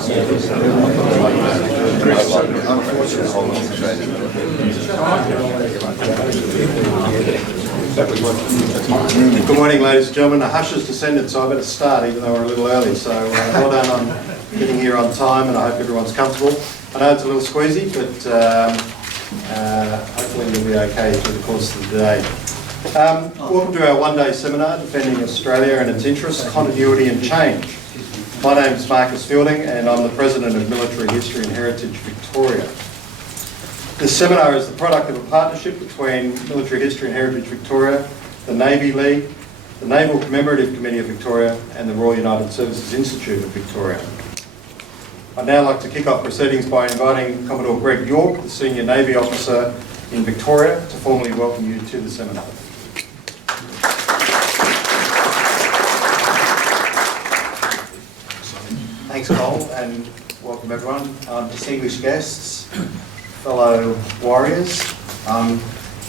Good morning, ladies and gentlemen. The hush has descended, so I better start, even though we're a little early. So well done on getting here on time, and I hope everyone's comfortable. I know it's a little squeezy, but hopefully you'll be okay through the course of the day. Welcome to our one-day seminar, Defending Australia and its Interests, Continuity and Change. My name is Marcus Fielding, and I'm the President of Military History and Heritage Victoria. This seminar is the product of a partnership between Military History and Heritage Victoria, the Navy League, the Naval Commemorative Committee of Victoria, and the Royal United Services Institute of Victoria. I'd now like to kick off proceedings by inviting Commodore Greg Yorke, the Senior Navy Officer in Victoria, to formally welcome you to the seminar. Thanks, Cole, and welcome everyone. Distinguished guests, fellow warriors,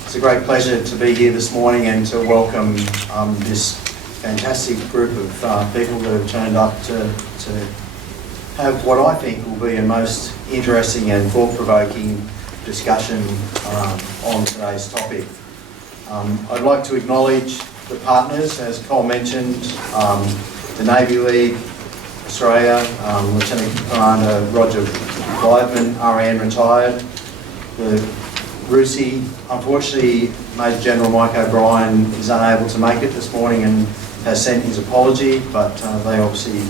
it's a great pleasure to be here this morning and to welcome this fantastic group of people that have turned up to have what I think will be a most interesting and thought-provoking discussion on today's topic. I'd like to acknowledge the partners, as Cole mentioned, the Navy League Australia, Lieutenant Commander Roger Weidman, RAN retired, the RUSI. Unfortunately, Major General Mike O'Brien is unable to make it this morning and has sent his apology, but they obviously,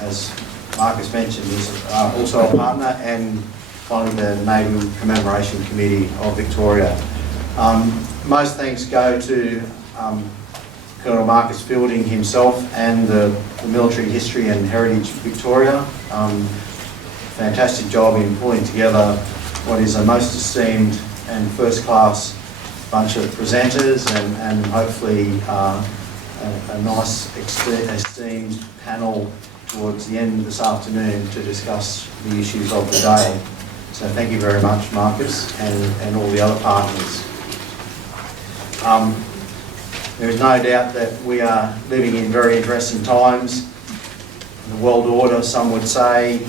as Marcus mentioned, is also a partner, and finally the Naval Commemoration Committee of Victoria. Most thanks go to Colonel Marcus Fielding himself and the Military History and Heritage Victoria. Fantastic job in pulling together what is a most esteemed and first-class bunch of presenters, and hopefully a nice esteemed panel towards the end of this afternoon to discuss the issues of the day. So thank you very much, Marcus, and all the other partners. There is no doubt that we are living in very interesting times. The world order, some would say,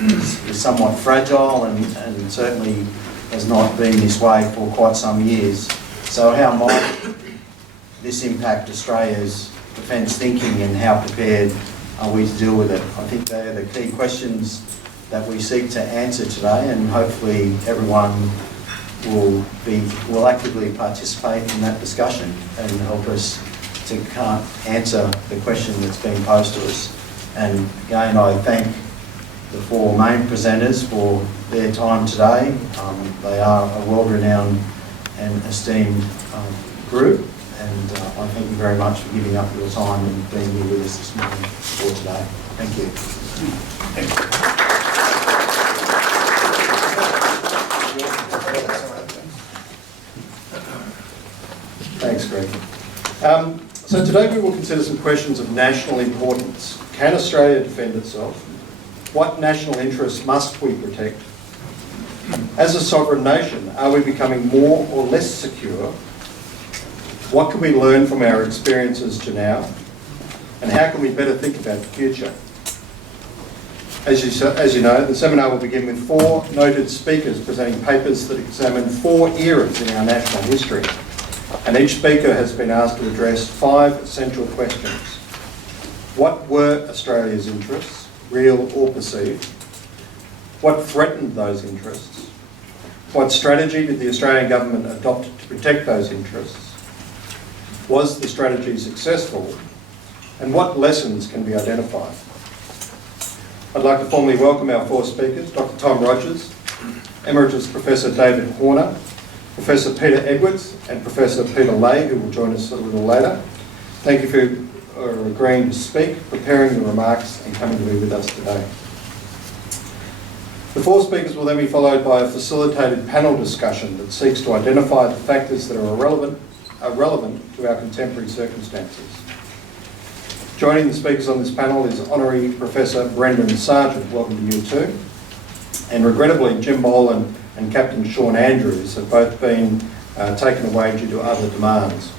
is somewhat fragile and certainly has not been this way for quite some years. So how might this impact Australia's defence thinking, and how prepared are we to deal with it? I think they are the key questions that we seek to answer today, and hopefully everyone will actively participate in that discussion and help us to answer the question that's being posed to us. And again, I thank the four main presenters for their time today. They are a world-renowned and esteemed group, and I thank you very much for giving up your time and being here with us this morning for today. Thank you. Thank you. Thanks, Greg. So today we will consider some questions of national importance. Can Australia defend itself? What national interests must we protect? As a sovereign nation, are we becoming more or less secure? What can we learn from our experiences to now? And how can we better think about the future? As you know, the seminar will begin with four noted speakers presenting papers that examine four eras in our national history. And each speaker has been asked to address 5 central questions. What were Australia's interests, real or perceived? What threatened those interests? What strategy did the Australian government adopt to protect those interests? Was the strategy successful? And what lessons can be identified? I'd like to formally welcome our 4 speakers, Dr. Tom Rogers, Emeritus Professor David Horner, Professor Peter Edwards, and Professor Peter Lay, who will join us a little later. Thank you for agreeing to speak, preparing the remarks, and coming to be with us today. The 4 speakers will then be followed by a facilitated panel discussion that seeks to identify the factors that are relevant to our contemporary circumstances. Joining the speakers on this panel is Honorary Professor Brendan Sargent. Welcome to you too. And regrettably, Jim Boland and Captain Sean Andrews have both been taken away due to other demands.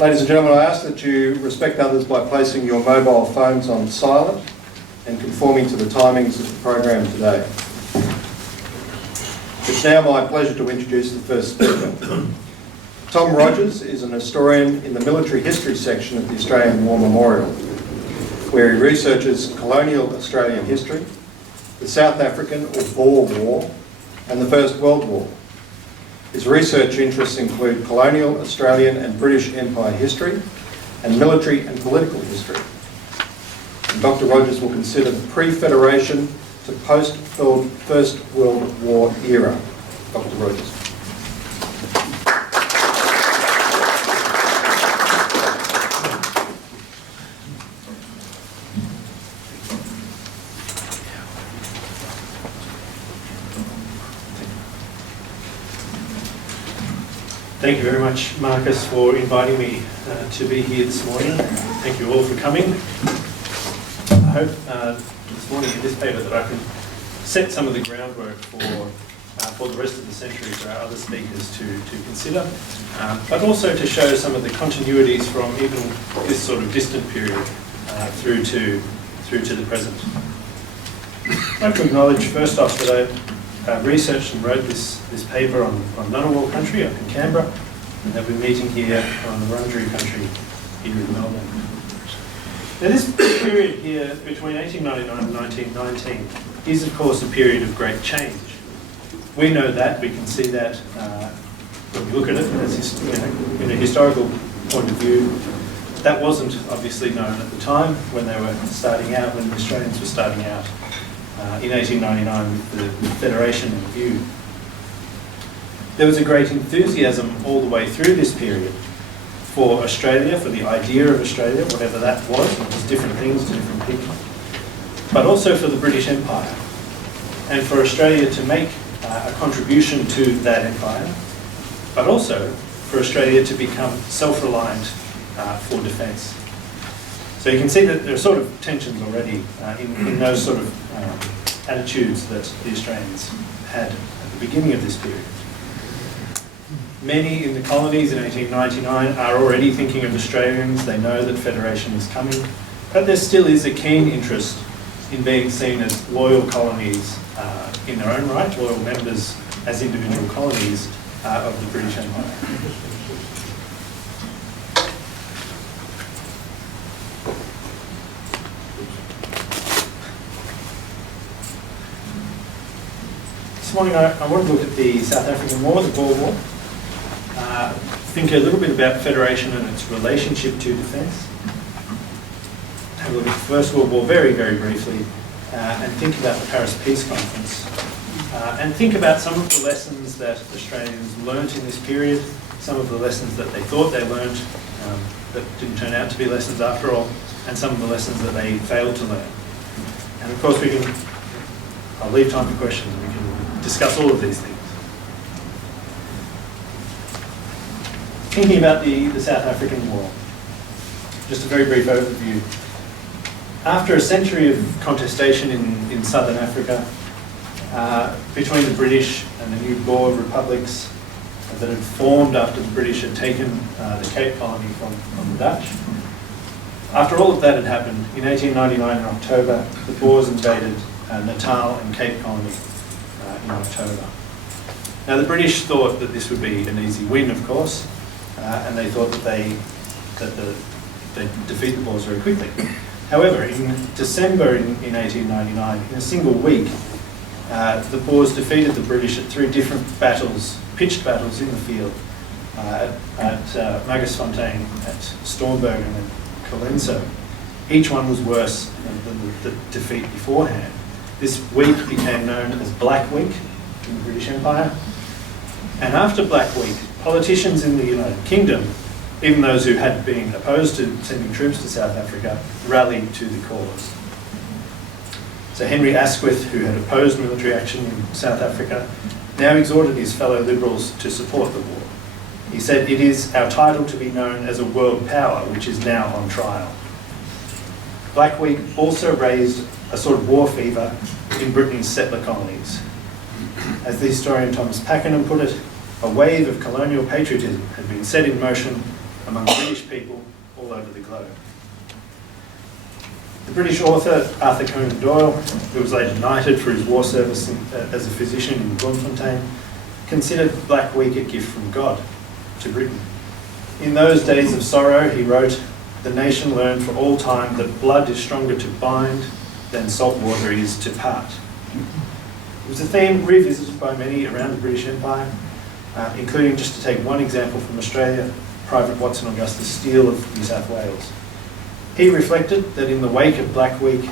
Ladies and gentlemen, I ask that you respect others by placing your mobile phones on silent and conforming to the timings of the program today. It's now my pleasure to introduce the first speaker. Tom Rogers is an historian in the military history section of the Australian War Memorial, where he researches colonial Australian history, the South African or Boer War, and the First World War. His research interests include colonial Australian and British Empire history and military and political history. And Dr. Rogers will consider the pre-Federation to post-First World War era. Dr. Rogers. Thank you very much, Marcus, for inviting me to be here this morning. Thank you all for coming. I hope this morning in this paper that I can set some of the groundwork for the rest of the century for our other speakers to consider, but also to show some of the continuities from even this sort of distant period through to the present. I'd like to acknowledge first off that I researched and wrote this paper on Ngunnawal country up in Canberra, and that we're meeting here on the Wurundjeri country here in Melbourne. Now this period here between 1899 and 1919 is of course a period of great change. We know that, we can see that when we look at it as, in a historical point of view. That wasn't obviously known at the time when they were starting out, when the Australians were starting out in 1899 with the Federation in view. There was a great enthusiasm all the way through this period for Australia, for the idea of Australia, whatever that was. It was different things to different people. But also for the British Empire, and for Australia to make a contribution to that empire, but also for Australia to become self-reliant for defence. So you can see that there are sort of tensions already in those sort of attitudes that the Australians had at the beginning of this period. Many in the colonies in 1899 are already thinking of Australians. They know that Federation is coming, but there still is a keen interest in being seen as loyal colonies in their own right, loyal members as individual colonies of the British Empire. This morning I want to look at the South African War, the Boer War, think a little bit about Federation and its relationship to defence, have a look at the First World War very, very briefly, and think about the Paris Peace Conference, and think about some of the lessons that Australians learnt in this period, some of the lessons that they thought they learnt that didn't turn out to be lessons after all, and some of the lessons that they failed to learn. And of course I'll leave time for questions and we can discuss all of these things. Thinking about the South African War, just a very brief overview. After a century of contestation in southern Africa, between the British and the new Boer republics that had formed after the British had taken the Cape Colony from the Dutch, after all of that had happened, in 1899 in October, the Boers invaded Natal and Cape Colony in October. Now the British thought that this would be an easy win, of course, and they thought that they'd defeat the Boers very quickly. However, in December in 1899, in a single week, the Boers defeated the British at 3 different battles, pitched battles in the field, at Magersfontein, at Stormberg and at Colenso. Each one was worse than the defeat beforehand. This week became known as Black Week in the British Empire. And after Black Week, politicians in the United Kingdom, even those who had been opposed to sending troops to South Africa, rallied to the cause. So Henry Asquith, who had opposed military action in South Africa, now exhorted his fellow Liberals to support the war. He said, "It is our title to be known as a world power, which is now on trial." Black Week also raised a sort of war fever in Britain's settler colonies. As the historian Thomas Pakenham put it, a wave of colonial patriotism had been set in motion among British people all over the globe. The British author Arthur Conan Doyle, who was later knighted for his war service as a physician in Bloemfontein, considered Black Week a gift from God to Britain. In those days of sorrow, he wrote, "The nation learned for all time that blood is stronger to bind than salt water is to part." It was a theme revisited by many around the British Empire, including, just to take one example from Australia, Private Watson Augustus Steele of New South Wales. He reflected that in the wake of Black Week,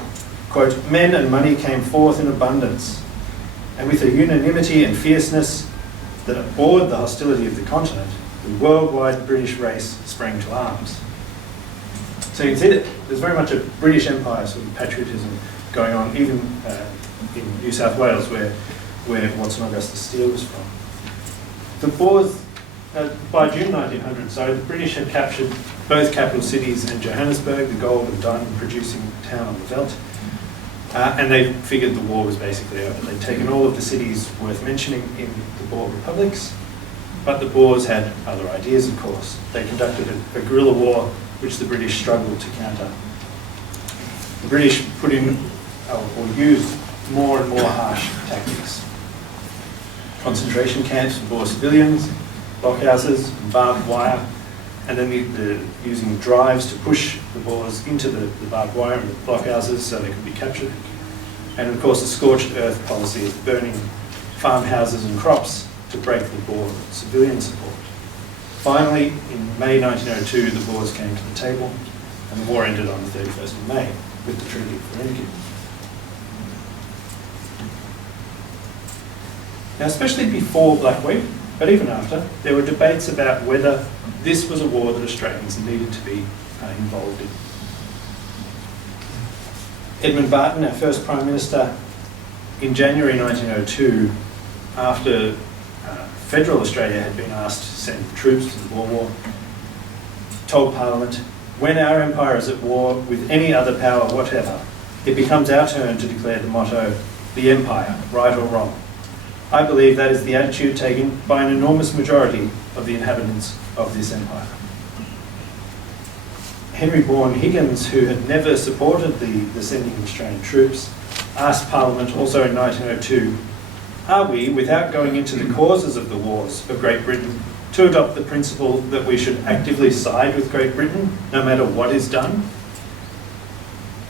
quote, "men and money came forth in abundance, and with a unanimity and fierceness that abhorred the hostility of the continent, the worldwide British race sprang to arms." So you can see that there's very much a British Empire sort of patriotism going on, even in New South Wales, where Watson Augustus Steele was from. The Boers, by June 1900, the British had captured both capital cities and Johannesburg, the gold and diamond producing town on the veldt, and they figured the war was basically over. They'd taken all of the cities worth mentioning in the Boer republics, but the Boers had other ideas, of course. They conducted a guerrilla war which the British struggled to counter. The British put in or used more and more harsh tactics. Concentration camps for Boer civilians, blockhouses, barbed wire, and then using drives to push the Boers into the barbed wire and the blockhouses so they could be captured. And of course, the scorched earth policy of burning farmhouses and crops to break the Boer civilian support. Finally, in May 1902, the Boers came to the table, and the war ended on the 31st of May with the Treaty of Vereeniging. Now, especially before Black Week, but even after, there were debates about whether this was a war that Australians needed to be involved in. Edmund Barton, our first Prime Minister, in January 1902, after Federal Australia had been asked to send troops to the Boer War, told Parliament, "When our empire is at war with any other power whatever, it becomes our turn to declare the motto, 'The Empire, right or wrong.' I believe that is the attitude taken by an enormous majority of the inhabitants of this empire." Henry Bourne Higgins, who had never supported the sending of Australian troops, asked Parliament also in 1902, "Are we, without going into the causes of the wars of Great Britain, to adopt the principle that we should actively side with Great Britain, no matter what is done?"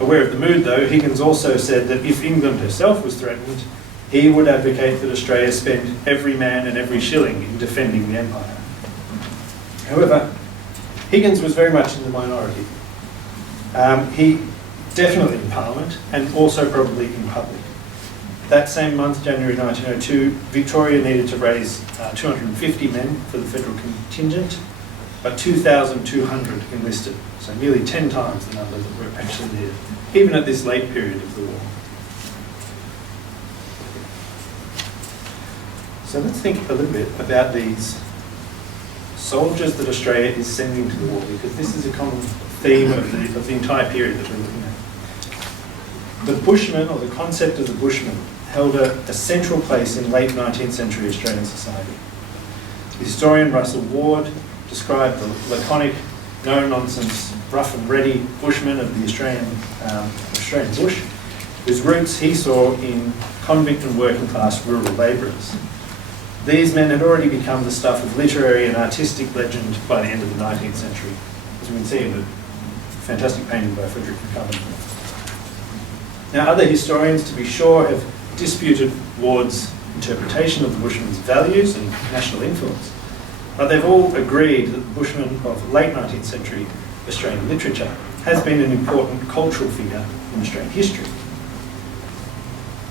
Aware of the mood, though, Higgins also said that if England herself was threatened, he would advocate that Australia spend every man and every shilling in defending the empire. However, Higgins was very much in the minority. He definitely in Parliament and also probably in public. That same month, January 1902, Victoria needed to raise 250 men for the federal contingent, but 2,200 enlisted, so nearly 10 times the number that were actually needed, even at this late period of the war. So let's think a little bit about these soldiers that Australia is sending to the war, because this is a common theme of the entire period that we're looking at. The Bushman, or the concept of the Bushman, held a central place in late 19th century Australian society. Historian Russell Ward described the laconic, no-nonsense, rough and ready Bushman of the Australian bush, whose roots he saw in convict and working class rural labourers. These men had already become the stuff of literary and artistic legend by the end of the 19th century, as we can see in the fantastic painting by Frederick McCubbin. Now, other historians, to be sure, have disputed Ward's interpretation of the Bushman's values and national influence, but they've all agreed that the Bushman of late 19th century Australian literature has been an important cultural figure in Australian history.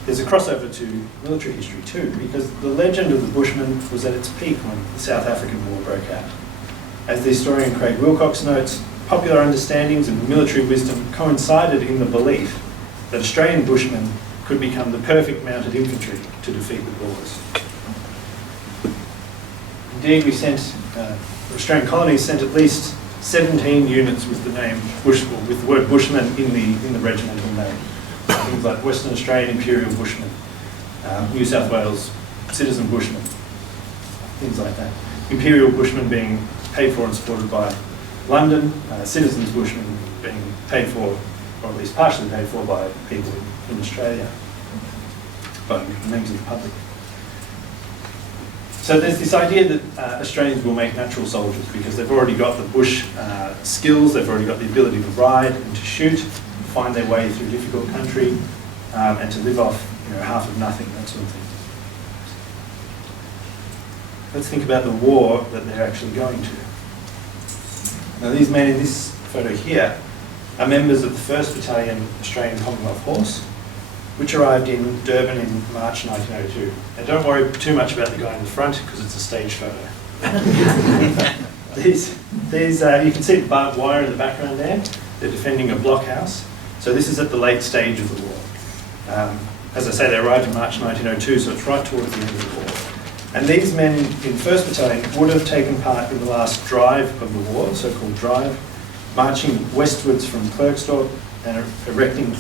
There's a crossover to military history too, because the legend of the Bushman was at its peak when the South African War broke out. As the historian Craig Wilcox notes, popular understandings of military wisdom coincided in the belief that Australian Bushmen could become the perfect mounted infantry to defeat the Boers. Indeed, the Australian colonies sent at least 17 units with the name with the word Bushman in the regimental name. Things like Western Australian Imperial Bushmen, New South Wales Citizen Bushmen, things like that. Imperial Bushmen being paid for and supported by London, Citizens Bushmen being paid for or at least partially paid for by people in Australia, by members of the public. So there's this idea that Australians will make natural soldiers because they've already got the bush skills, they've already got the ability to ride and to shoot, find their way through difficult country, and to live off half of nothing, that sort of thing. Let's think about the war that they're actually going to. Now these men in this photo here are members of the 1st Battalion Australian Commonwealth Horse, which arrived in Durban in March 1902. And don't worry too much about the guy in the front because it's a stage photo. You can see the barbed wire in the background there. They're defending a blockhouse. So this is at the late stage of the war. As I say, they arrived in March 1902, so it's right towards the end of the war. And these men in 1st Battalion would have taken part in the last drive of the war, so-called drive, marching westwards from Klerksdorp and erecting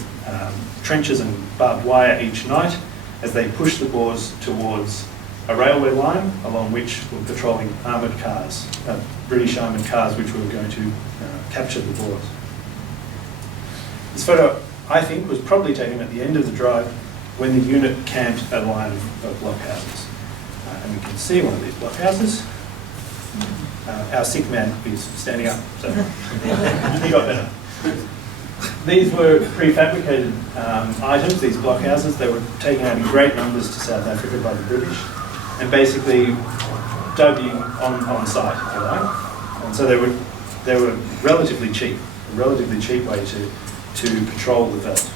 trenches and barbed wire each night as they pushed the Boers towards a railway line along which were patrolling armoured cars, British armoured cars which were going to capture the Boers. This photo, I think, was probably taken at the end of the drive when the unit camped at a line of blockhouses. And we can see one of these blockhouses. Our sick man is standing up, so he got better. These were prefabricated items, these blockhouses. They were taken out in great numbers to South Africa by the British and basically dug in on site, if you like. And so they were relatively cheap, a relatively cheap way to patrol the veldt.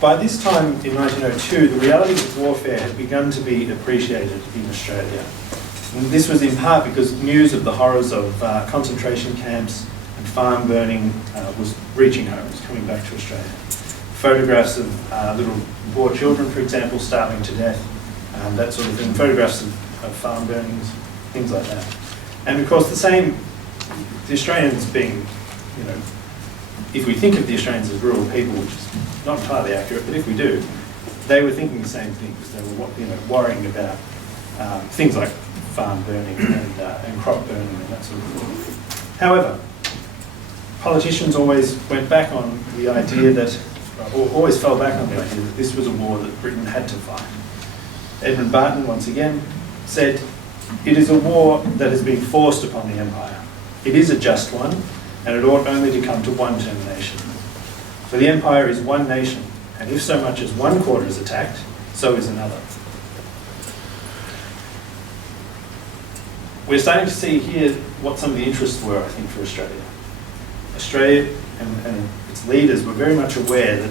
By this time in 1902, the realities of warfare had begun to be appreciated in Australia. And this was in part because news of the horrors of concentration camps and farm burning was reaching home, was coming back to Australia. Photographs of little Boer children, for example, starving to death, that sort of thing. Photographs of farm burnings, things like that. And of course the Australians being, if we think of the Australians as rural people, which is not entirely accurate, but if we do, they were thinking the same thing because they were worrying about things like farm burning and crop burning and that sort of thing. However, politicians always went back on the idea that, or always fell back on the idea that this was a war that Britain had to fight. Edmund Barton, once again, said, "It is a war that has been forced upon the Empire. It is a just one, and it ought only to come to one termination. For the Empire is one nation, and if so much as one quarter is attacked, so is another." We're starting to see here what some of the interests were, I think, for Australia. Australia and its leaders were very much aware that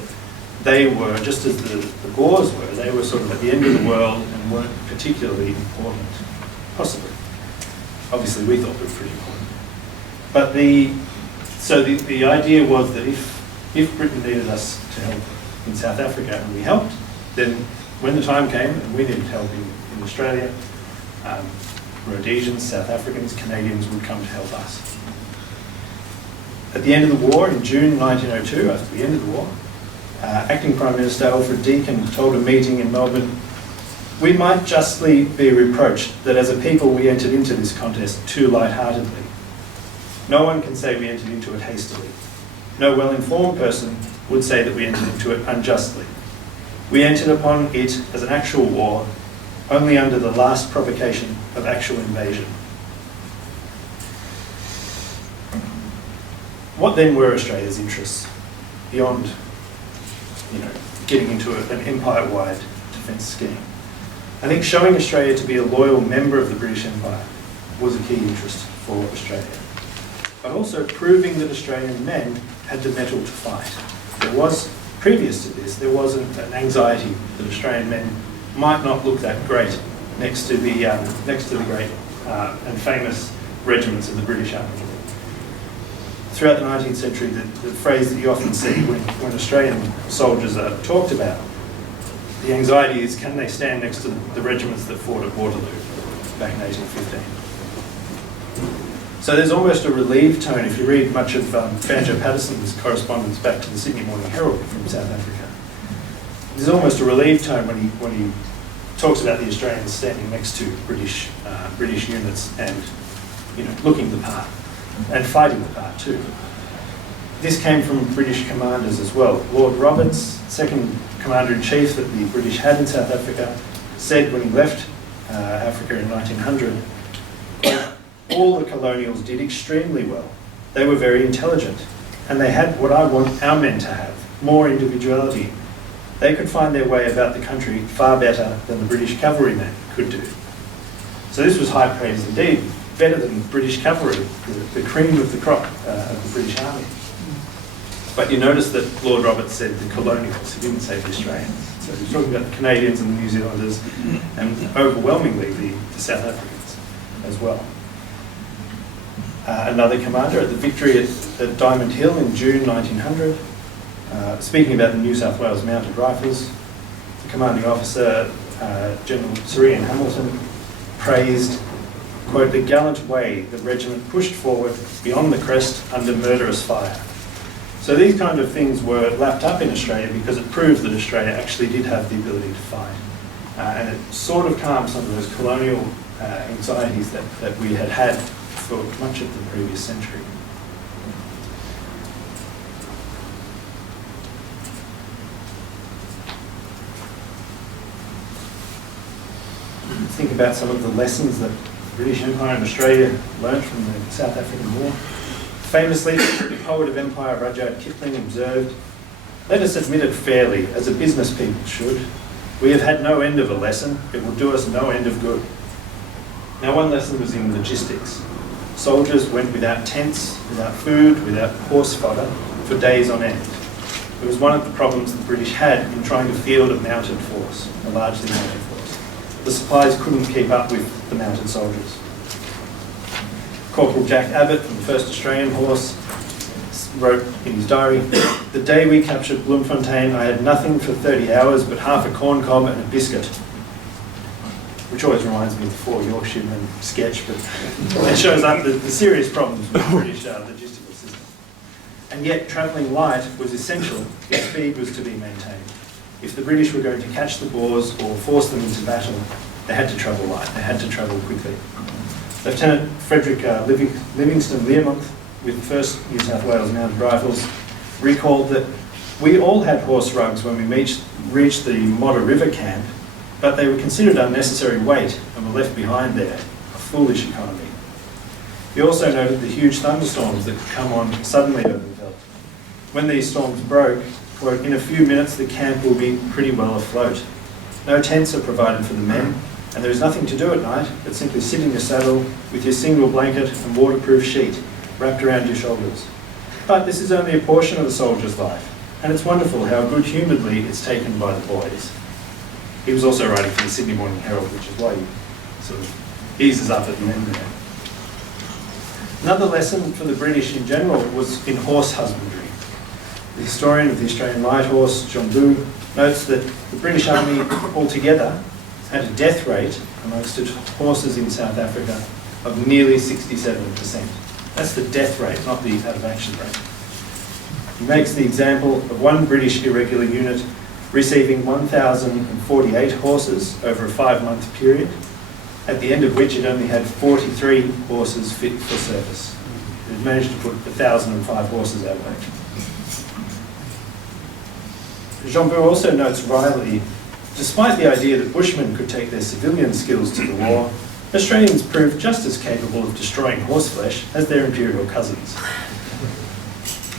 they were, just as the Boers were, they were sort of at the end of the world and weren't particularly important. Possibly. Obviously, we thought they were pretty important. But the idea was that if Britain needed us to help in South Africa and we helped, then when the time came and we needed help in Australia, Rhodesians, South Africans, Canadians would come to help us. At the end of the war, in June 1902, after the end of the war, Acting Prime Minister Alfred Deakin told a meeting in Melbourne, "We might justly be reproached that as a people we entered into this contest too lightheartedly. No one can say we entered into it hastily. No well-informed person would say that we entered into it unjustly. We entered upon it as an actual war, only under the last provocation of actual invasion." What then were Australia's interests beyond, getting into an empire-wide defence scheme? I think showing Australia to be a loyal member of the British Empire was a key interest for Australia. But also proving that Australian men had the mettle to fight. Previous to this, there was an anxiety that Australian men might not look that great next to the great and famous regiments of the British Army. Throughout the 19th century, the phrase that you often see when Australian soldiers are talked about, the anxiety is, can they stand next to the regiments that fought at Waterloo back in 1815? So there's almost a relieved tone if you read much of Banjo Patterson's correspondence back to the Sydney Morning Herald from South Africa. There's almost a relieved tone when he talks about the Australians standing next to British units and looking the part. and fighting the part too. This came from British commanders as well. Lord Roberts, second Commander-in-Chief that the British had in South Africa, said when he left Africa in 1900, quote, "All the colonials did extremely well. They were very intelligent, and they had what I want our men to have, more individuality. They could find their way about the country far better than the British cavalrymen could do." So this was high praise indeed, better than British cavalry, the cream of the crop of the British Army. But you notice that Lord Roberts said the colonials, he didn't say the Australians. So he was talking about the Canadians and the New Zealanders, and overwhelmingly the South Africans as well. Another commander at the victory at Diamond Hill in June 1900, speaking about the New South Wales Mounted Rifles, the commanding officer, General Sir Ian Hamilton, praised, quote, "the gallant way the regiment pushed forward beyond the crest under murderous fire." So these kind of things were lapped up in Australia because it proved that Australia actually did have the ability to fight. And it sort of calmed some of those colonial anxieties that we had had for much of the previous century. Think about some of the lessons that the British Empire and Australia learnt from the South African War. Famously, the poet of empire Rudyard Kipling observed, "Let us admit it fairly, as a business people should. We have had no end of a lesson. It will do us no end of good." Now, one lesson was in logistics. Soldiers went without tents, without food, without horse fodder for days on end. It was one of the problems the British had in trying to field a mounted force, a largely mounted force. The supplies couldn't keep up with the mounted soldiers. Corporal Jack Abbott from the 1st Australian Horse wrote in his diary, "The day we captured Bloemfontein, I had nothing for 30 hours but half a corn cob and a biscuit." Which always reminds me of the Four Yorkshiremen sketch, but it shows up the serious problems with the British logistical system. And yet, travelling light was essential if speed was to be maintained. If the British were going to catch the Boers or force them into battle, they had to travel light, they had to travel quickly. Lieutenant Frederick Livingston Learmonth, with the 1st New South Wales Mounted Rifles, recalled that we all had horse rugs when we reached the Modder River camp, but they were considered unnecessary weight and were left behind there, a foolish economy. He also noted the huge thunderstorms that could come on suddenly over the veldt. When these storms broke, quote, "in a few minutes the camp will be pretty well afloat. No tents are provided for the men, and there is nothing to do at night but simply sit in your saddle with your single blanket and waterproof sheet wrapped around your shoulders. But this is only a portion of a soldier's life, and it's wonderful how good-humouredly it's taken by the boys." He was also writing for the Sydney Morning Herald, which is why he sort of eases up at the end there. Another lesson for the British in general was in horse husbandry. The historian of the Australian Light Horse, John Boo, notes that the British Army altogether had a death rate amongst its horses in South Africa of nearly 67%. That's the death rate, not the out-of-action rate. He makes the example of one British irregular unit receiving 1,048 horses over a 5-month period, at the end of which it only had 43 horses fit for service. It had managed to put 1,005 horses out of action. Jean Bou also notes wryly, despite the idea that Bushmen could take their civilian skills to the war, Australians proved just as capable of destroying horseflesh as their imperial cousins.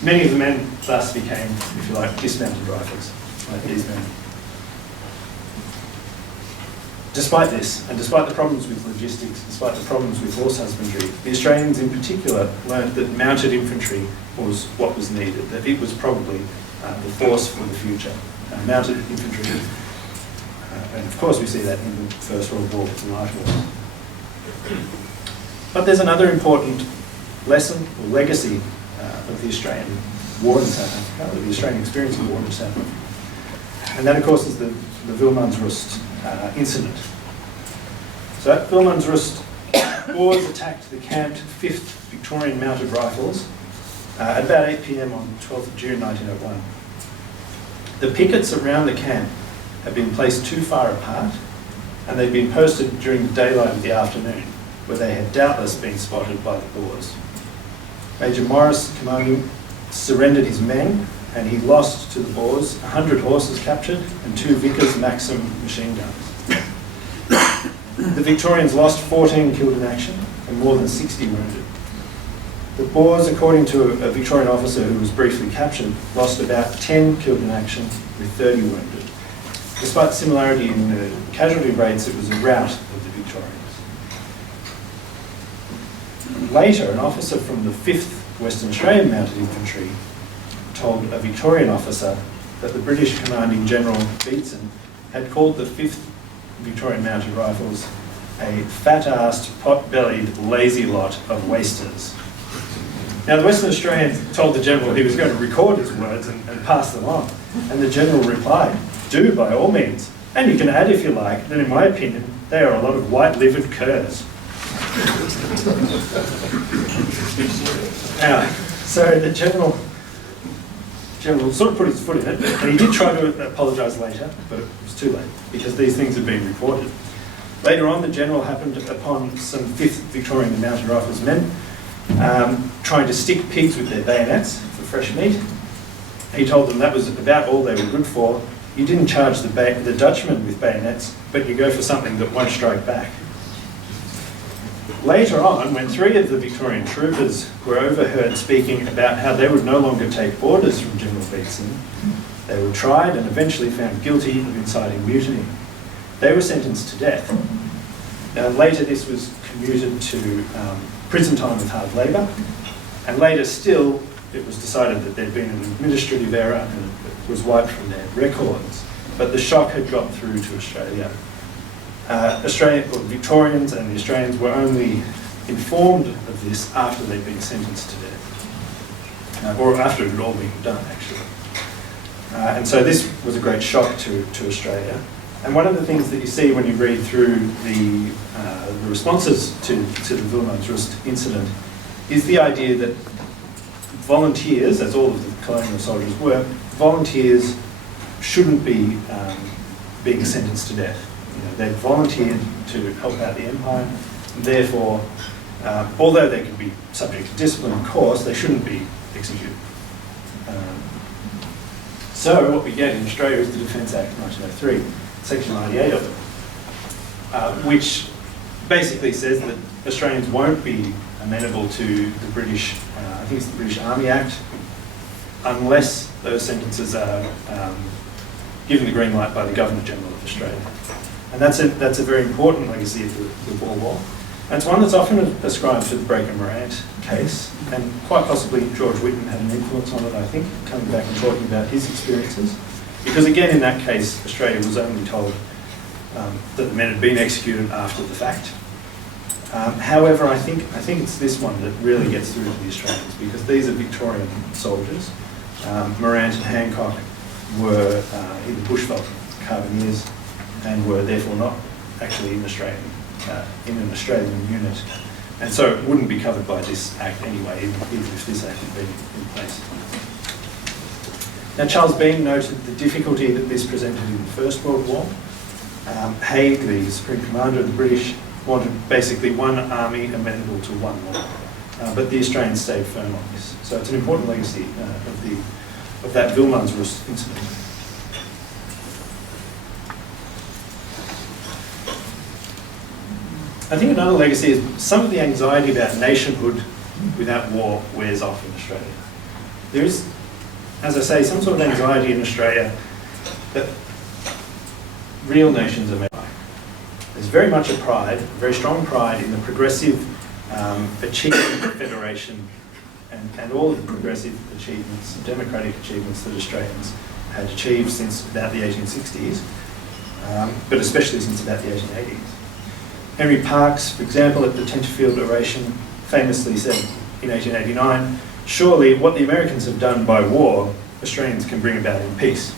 Many of the men thus became, if you like, dismounted rifles, like these men. Despite this, and despite the problems with logistics, despite the problems with horse husbandry, the Australians in particular learned that mounted infantry was what was needed, that it was probably the force for the future. Mounted infantry, and of course we see that in the First World War with the Light Horse. But there's another important lesson or legacy of the Australian war in South Africa, or the Australian experience of war in South Africa. And that, of course, is the Wilmansrust incident. So at Wilmansrust, Boers attacked the camped 5th Victorian Mounted Rifles at about 8 p.m. on 12th of June 1901. The pickets around the camp had been placed too far apart, and they'd been posted during the daylight of the afternoon, where they had doubtless been spotted by the Boers. Major Morris, commanding, surrendered his men, and he lost to the Boers 100 horses captured and 2 Vickers Maxim machine guns. The Victorians lost 14 killed in action and more than 60 wounded. The Boers, according to a Victorian officer who was briefly captured, lost about 10 killed in action with 30 wounded. Despite similarity in the casualty rates, it was a rout of the Victorians. Later, an officer from the 5th Western Australian Mounted Infantry told a Victorian officer that the British commanding General Beatson had called the 5th Victorian Mounted Rifles a fat-assed, pot-bellied, lazy lot of wasters. Now, the Western Australians told the General he was going to record his words and pass them on. And the General replied, "Do by all means. And you can add, if you like, that in my opinion, they are a lot of white-livered curs." Now, so the General sort of put his foot in it, and he did try to apologise later, but it was too late, because these things had been reported. Later on, the General happened upon some 5th Victorian Mounted Rifles men trying to stick pigs with their bayonets for fresh meat. He told them that was about all they were good for. You didn't charge the Dutchmen with bayonets, but you go for something that won't strike back. Later on, when 3 of the Victorian troopers were overheard speaking about how they would no longer take orders from General Beatson, they were tried and eventually found guilty of inciting mutiny. They were sentenced to death. Now, later this was commuted to prison time with hard labour, and later still it was decided that there'd been an administrative error and it was wiped from their records. But the shock had got through to Australia. Victorians and the Australians were only informed of this after they'd been sentenced to death, or after it had all been done, actually. And so this was a great shock to Australia. And one of the things that you see when you read through the responses to the Vilnius incident is the idea that volunteers, as all of the colonial soldiers were, volunteers shouldn't be being sentenced to death. They volunteered to help out the empire, and therefore, although they could be subject to discipline, of course, they shouldn't be executed. So what we get in Australia is the Defence Act 1903, Section 98 of it, which basically says that Australians won't be amenable to the British, I think it's the British Army Act, unless those sentences are given the green light by the Governor-General of Australia. And that's a very important legacy of the Boer War. And it's one that's often ascribed to the Breaker-Morant case, and quite possibly George Whitman had an influence on it, I think, coming back and talking about his experiences. Because again, in that case, Australia was only told that the men had been executed after the fact. However, I think it's this one that really gets through to the Australians, because these are Victorian soldiers. Morant and Hancock were in the bushveld carbineers and were therefore not actually in an Australian unit. And so it wouldn't be covered by this Act anyway, even if this Act had been in place. Now, Charles Bean noted the difficulty that this presented in the First World War. Haig, the Supreme Commander of the British, wanted basically one army amenable to one law, but the Australians stayed firm on this. So it's an important legacy of that Vilnius incident. I think another legacy is some of the anxiety about nationhood without war wears off in Australia. There is, as I say, some sort of anxiety in Australia that real nations are made by. There's very much a pride, a very strong pride in the progressive achievement of federation and all of the progressive achievements, democratic achievements that Australians had achieved since about the 1860s, but especially since about the 1880s. Henry Parkes, for example, at the Tenterfield oration, famously said in 1889, "Surely what the Americans have done by war, Australians can bring about in peace,"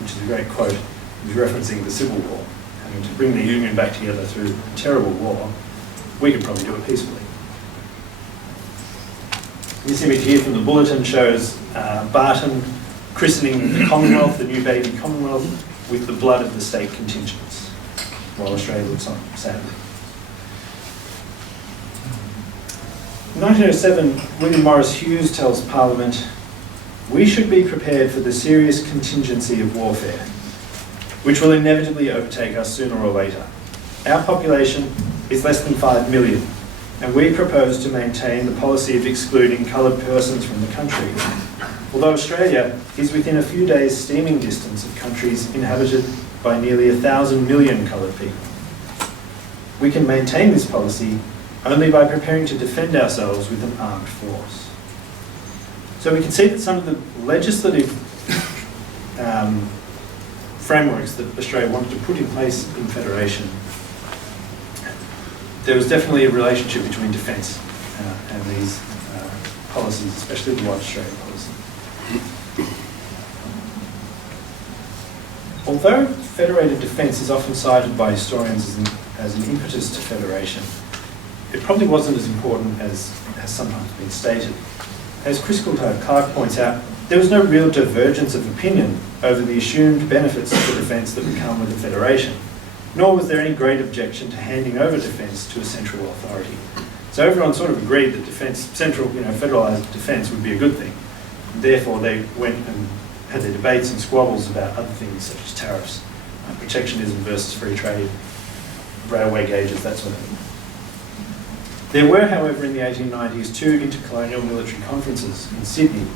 which is a great quote. He was referencing the Civil War. I mean, to bring the Union back together through a terrible war, we could probably do it peacefully. This image here from the bulletin shows Barton christening the Commonwealth, the new baby Commonwealth, with the blood of the state contingents, while Australia looks on sadly. 1907, William Morris Hughes tells Parliament, "We should be prepared for the serious contingency of warfare, which will inevitably overtake us sooner or later. Our population is less than 5 million, and we propose to maintain the policy of excluding coloured persons from the country. Although Australia is within a few days' steaming distance of countries inhabited by nearly 1,000 million coloured people. We can maintain this policy only by preparing to defend ourselves with an armed force." So we can see that some of the legislative frameworks that Australia wanted to put in place in Federation, there was definitely a relationship between defence and these policies, especially the White Australia policy. Although federated defence is often cited by historians as an impetus to federation, it probably wasn't as important as has sometimes been stated. As Chris Clark points out, there was no real divergence of opinion over the assumed benefits for defence that would come with a federation, nor was there any great objection to handing over defence to a central authority. So everyone sort of agreed that defence, federalised defence would be a good thing. And therefore they went and had their debates and squabbles about other things such as tariffs, protectionism versus free trade, railway gauges, that sort of thing. There were, however, in the 1890s, 2 intercolonial military conferences in Sydney,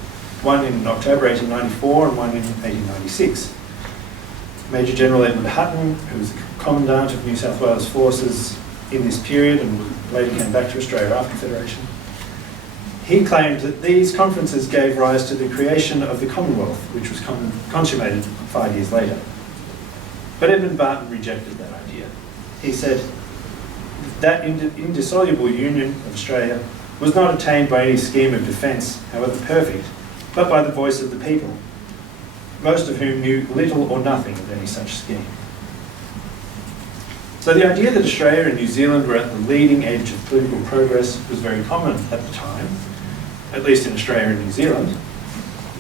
one in October 1894 and one in 1896. Major General Edmund Hutton, who was the Commandant of New South Wales forces in this period and later came back to Australia after Federation, he claimed that these conferences gave rise to the creation of the Commonwealth, which was consummated 5 years later. But Edmund Barton rejected that idea. He said that indissoluble union of Australia was not attained by any scheme of defence, however perfect, but by the voice of the people, most of whom knew little or nothing of any such scheme. So the idea that Australia and New Zealand were at the leading edge of political progress was very common at the time, at least in Australia and New Zealand.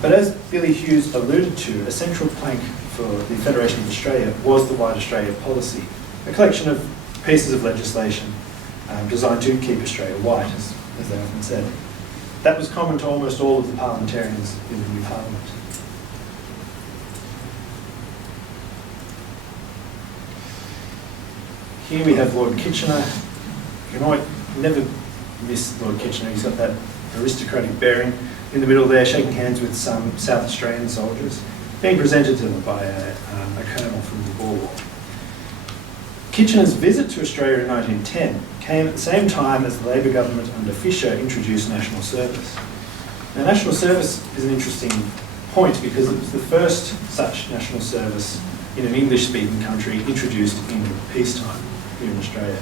But as Billy Hughes alluded to, a central plank for the Federation of Australia was the White Australia policy, a collection of pieces of legislation designed to keep Australia white, as they often said. That was common to almost all of the parliamentarians in the new parliament. Here we have Lord Kitchener. You might never miss Lord Kitchener. He's got that aristocratic bearing in the middle there, shaking hands with some South Australian soldiers, being presented to them by a colonel from the Boer War. Kitchener's visit to Australia in 1910 came at the same time as the Labor government under Fisher introduced national service. Now, national service is an interesting point because it was the first such national service in an English-speaking country introduced in peacetime here in Australia.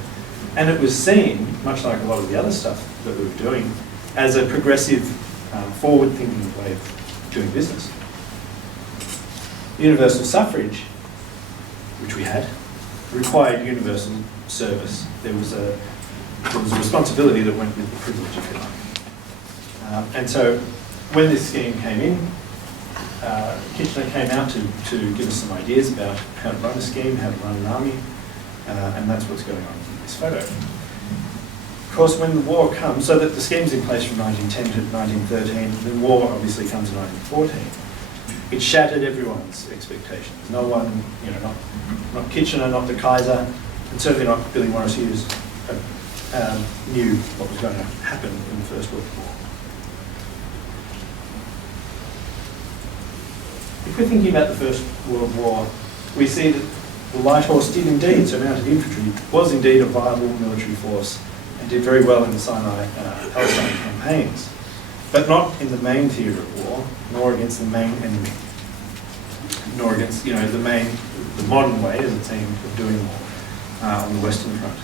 And it was seen, much like a lot of the other stuff that we were doing, as a progressive, forward-thinking way of doing business. Universal suffrage, which we had, required universal service. There was a responsibility that went with the privilege, if you like. And so when this scheme came in, Kitchener came out to give us some ideas about how to run a scheme, how to run an army, and that's what's going on in this photo. Of course, when the war comes, so that the scheme's in place from 1910 to 1913, the war obviously comes in 1914. It shattered everyone's expectations. No one, not Kitchener, not the Kaiser, and certainly not Billy Morris Hughes, knew what was going to happen in the First World War. If we're thinking about the First World War, we see that the light horse did indeed, so mounted infantry, was indeed a viable military force and did very well in the Sinai-Palestine campaigns, but not in the main theatre of war, nor against the main enemy, nor against, the modern way, as it seemed, of doing war on the Western Front.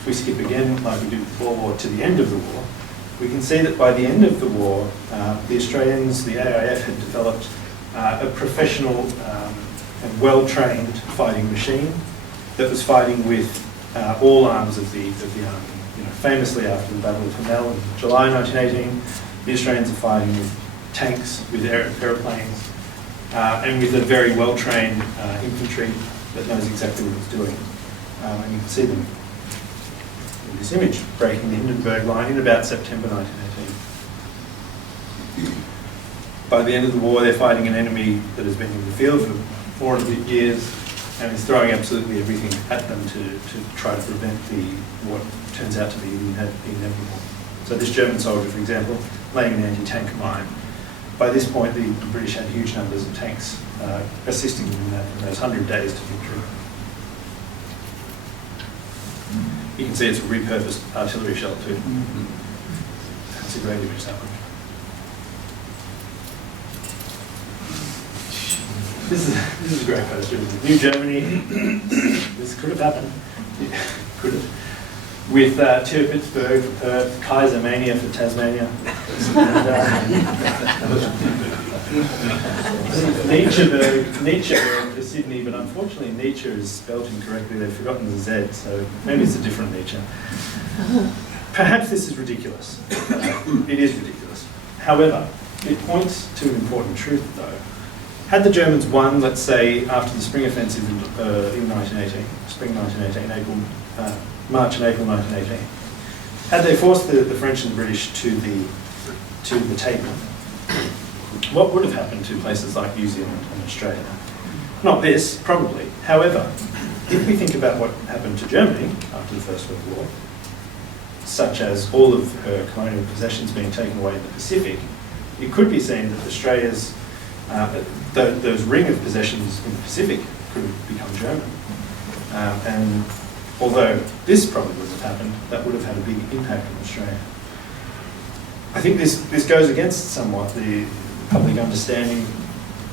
If we skip again, like we did with the Boer War, to the end of the war, we can see that by the end of the war, the Australians, the AIF, had developed a professional and well-trained fighting machine that was fighting with all arms of the army. Famously after the Battle of Hamel in July 1918, the Australians are fighting with tanks, with aeroplanes, and with a very well-trained infantry that knows exactly what it's doing. And you can see them this image, breaking the Hindenburg Line in about September 1918. By the end of the war, they're fighting an enemy that has been in the field for 4 and a bit years and is throwing absolutely everything at them to try to prevent what turns out to be the inevitable. So this German soldier, for example, laying an anti-tank mine. By this point, the British had huge numbers of tanks assisting them in those 100 days to victory. You can see it's a repurposed artillery shell too. That's a great image, that one. This is a great poster. New Germany. This could have happened. Yeah, could have. With Pittsburgh for Perth, Kaisermania for Tasmania. Nietzsche for Sydney, but unfortunately Nietzsche is spelt incorrectly. They've forgotten the Z, so maybe it's a different Nietzsche. Perhaps this is ridiculous. It is ridiculous. However, it points to an important truth, though. Had the Germans won, let's say, after the spring offensive in 1918, spring 1918, March and April 1918, had they forced the French and the British to the table, what would have happened to places like New Zealand and Australia? Not this, probably. However, if we think about what happened to Germany after the First World War, such as all of her colonial possessions being taken away in the Pacific, it could be seen that Australia's those ring of possessions in the Pacific could have become German. And although this probably wouldn't have happened, that would have had a big impact on Australia. I think this goes against somewhat the public understanding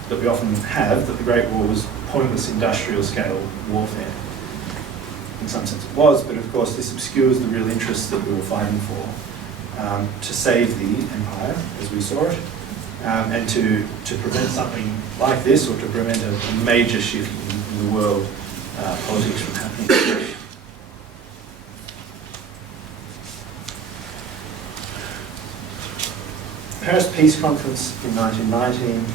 that we often have that the Great War was pointless industrial scale warfare. In some sense it was, but of course this obscures the real interests that we were fighting for, to save the empire as we saw it, and to prevent something like this, or to prevent a major shift in the world politics from happening. Paris Peace Conference in 1919,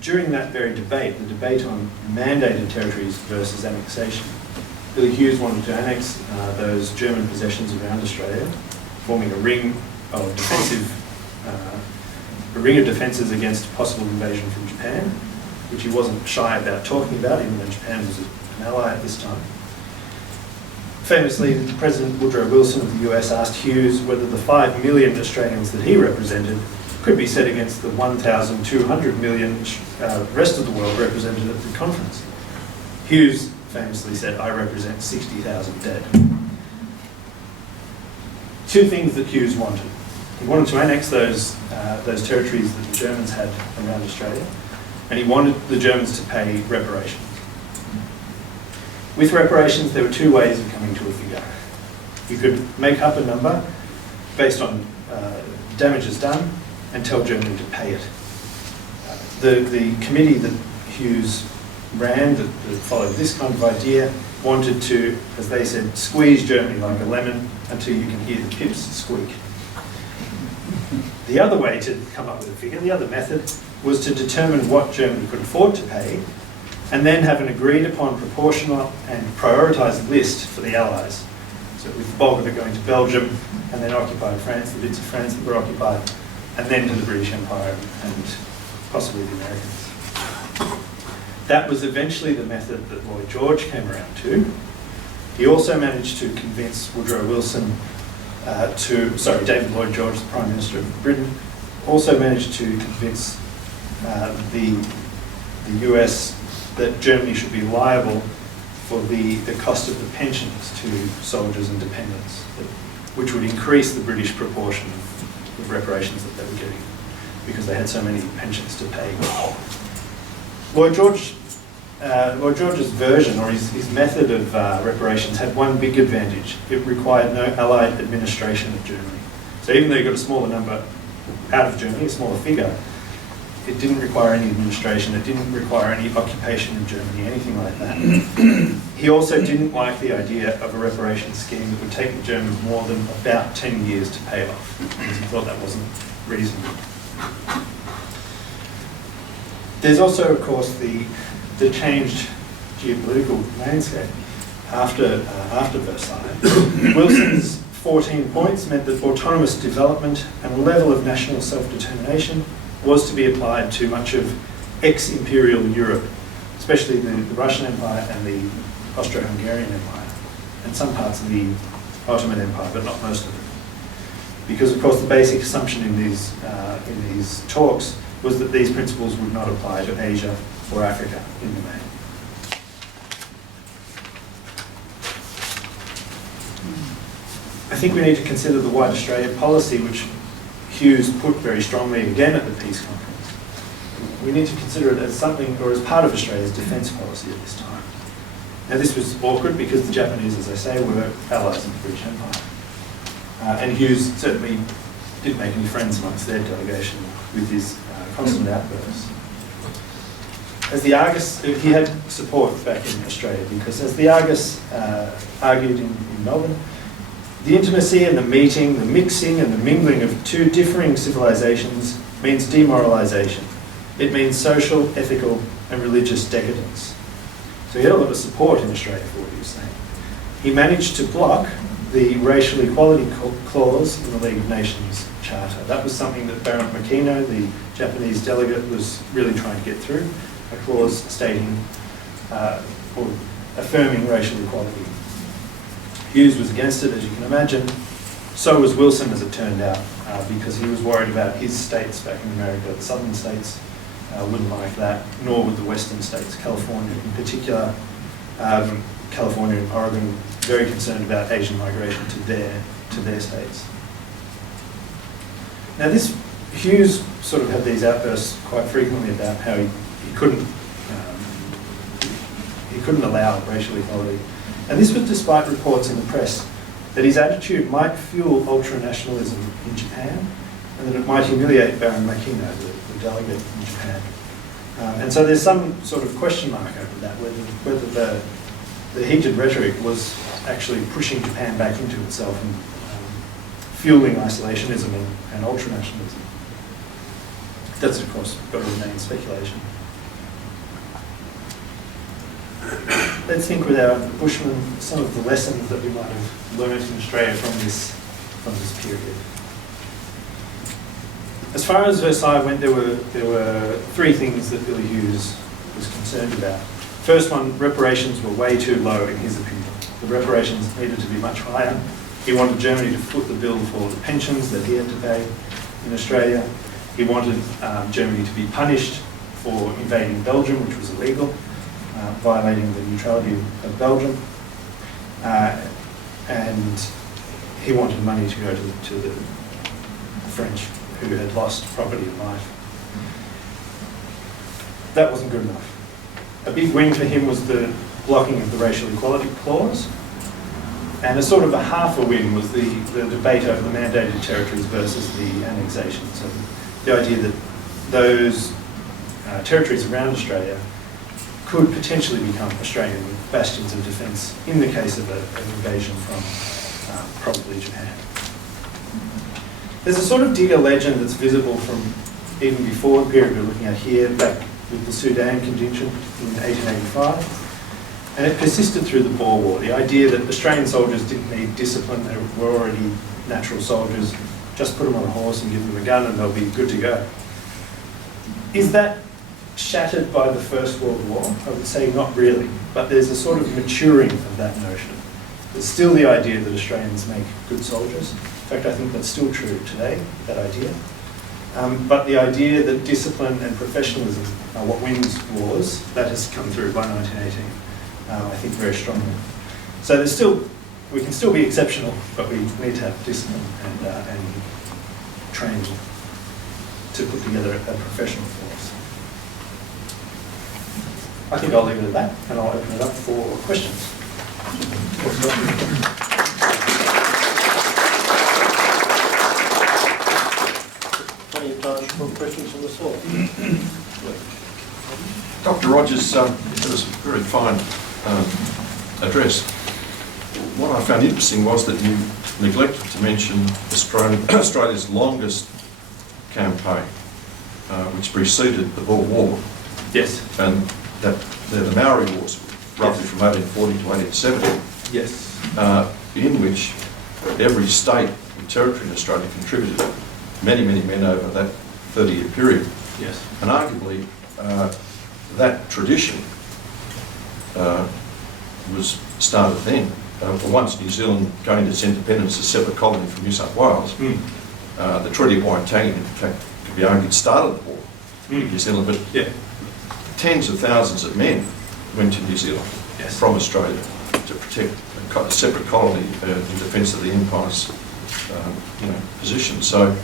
during that very debate, the debate on mandated territories versus annexation, Billy Hughes wanted to annex those German possessions around Australia, forming a ring of defences against possible invasion from Japan, which he wasn't shy about talking about, even though Japan was an ally at this time. Famously, President Woodrow Wilson of the US asked Hughes whether the 5 million Australians that he represented could be set against the 1,200 million rest of the world represented at the conference. Hughes famously said, "I represent 60,000 dead." Two things that Hughes wanted. He wanted to annex those territories that the Germans had around Australia, and he wanted the Germans to pay reparations. With reparations, there were two ways of coming to a figure. You could make up a number based on damages done and tell Germany to pay it. The committee that Hughes ran that followed this kind of idea wanted to, as they said, squeeze Germany like a lemon until you can hear the pips squeak. The other way to come up with a figure, the other method, was to determine what Germany could afford to pay and then have an agreed upon proportional and prioritised list for the Allies. So with the bulk of it going to Belgium and then occupied France, the bits of France that were occupied, and then to the British Empire and possibly the Americans. That was eventually the method that Lloyd George came around to. He also managed to convince Woodrow Wilson David Lloyd George, the Prime Minister of Britain, also managed to convince the US that Germany should be liable for the cost of the pensions to soldiers and dependents, which would increase the British proportion of reparations that they were getting because they had so many pensions to pay. Lloyd George's version, or his method of reparations, had one big advantage. It required no Allied administration of Germany. So even though you got a smaller number out of Germany, a smaller figure, it didn't require any administration, it didn't require any occupation of Germany, anything like that. He also didn't like the idea of a reparations scheme that would take the Germans more than about 10 years to pay off, because he thought that wasn't reasonable. There's also, of course, the changed geopolitical landscape. after Versailles. Wilson's 14 points meant that autonomous development and a level of national self-determination was to be applied to much of ex-imperial Europe, especially the Russian Empire and the Austro-Hungarian Empire, and some parts of the Ottoman Empire, but not most of it. Because, of course, the basic assumption in these talks was that these principles would not apply to Asia or Africa in the main. I think we need to consider the White Australia policy, which Hughes put very strongly again at the Peace Conference. We need to consider it as something, or as part of Australia's defence policy at this time. Now, this was awkward because the Japanese, as I say, were allies of the British Empire. And Hughes certainly didn't make any friends amongst their delegation with his constant outbursts. As the Argus, he had support back in Australia because, as the Argus argued in Melbourne, the intimacy and the meeting, the mixing and the mingling of two differing civilizations means demoralization. It means social, ethical and religious decadence. So he had a lot of support in Australia for what he was saying. He managed to block the racial equality clause in the League of Nations Charter. That was something that Baron Makino, the Japanese delegate, was really trying to get through, a clause stating or affirming racial equality. Hughes was against it, as you can imagine. So was Wilson, as it turned out, because he was worried about his states back in America. The southern states wouldn't like that, nor would the western states, California in particular. California and Oregon very concerned about Asian migration to their states. Now, this Hughes sort of had these outbursts quite frequently about how he couldn't allow racial equality. And this was despite reports in the press that his attitude might fuel ultranationalism in Japan and that it might humiliate Baron Makino, the delegate in Japan. And so there's some sort of question mark over that, whether the heated rhetoric was actually pushing Japan back into itself and fueling isolationism and ultranationalism. That's, of course, got to remain speculation. Let's think with our Bushmen some of the lessons that we might have learned in Australia from this period. As far as Versailles went, there were three things that Billy Hughes was concerned about. First one, reparations were way too low in his opinion. The reparations needed to be much higher. He wanted Germany to foot the bill for the pensions that he had to pay in Australia. He wanted Germany to be punished for invading Belgium, which was illegal, violating the neutrality of Belgium. And he wanted money to go to the French who had lost property and life. That wasn't good enough. A big win for him was the blocking of the racial equality clause, and a sort of a half a win was the debate over the mandated territories versus the annexation. So the idea that those territories around Australia could potentially become Australian bastions of defence in the case of an invasion from probably Japan. There's a sort of digger legend that's visible from even before the period we're looking at here, back with the Sudan contingent in 1885, and it persisted through the Boer War. The idea that Australian soldiers didn't need discipline, they were already natural soldiers, just put them on a horse and give them a gun and they'll be good to go. Is that shattered by the First World War? I would say not really, but there's a sort of maturing of that notion. There's still the idea that Australians make good soldiers. In fact, I think that's still true today, that idea. But the idea that discipline and professionalism are what wins wars, that has come through by 1918, I think very strongly. So we can still be exceptional, but we need to have discipline and training to put together a professional force. I think I'll leave it at that, and I'll open it up for questions. Plenty of time for questions from the floor. Dr. Rogers, it was a very fine address. What I found interesting was that you neglected to mention Australia's longest campaign, which preceded the Boer War. Yes. And that they're the Maori Wars, roughly from 1840 to 1870, Yes. in which every state and territory in Australia contributed many, many men over that 30-year period. Yes. And arguably, that tradition was started then. Once New Zealand gained its independence as a separate colony from New South Wales, the Treaty of Waitangi, in fact, could be argued started the war in New Zealand, but Yeah. tens of thousands of men went to New Zealand Yes. from Australia to protect a separate colony in defence of the Empire's position. So,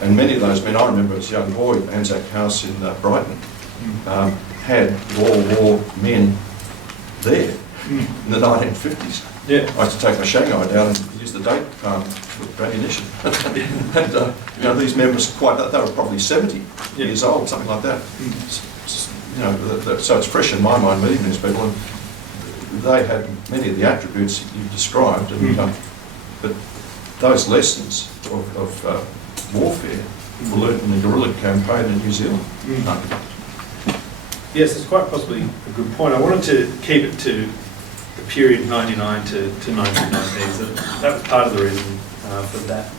and many of those men, I remember as a young boy, ANZAC House in Brighton, had World War men there in the 1950s. Yeah. I used to take my Shanghai down and use the date palm for ammunition. And these men were they were probably 70 years old, something like that. So it's fresh in my mind meeting these people, and they had many of the attributes you've described, and but those lessons of warfare were learnt in the guerrilla campaign in New Zealand. Yes, it's quite possibly a good point. I wanted to keep it to the period 99 to 1919. So that was part of the reason for that.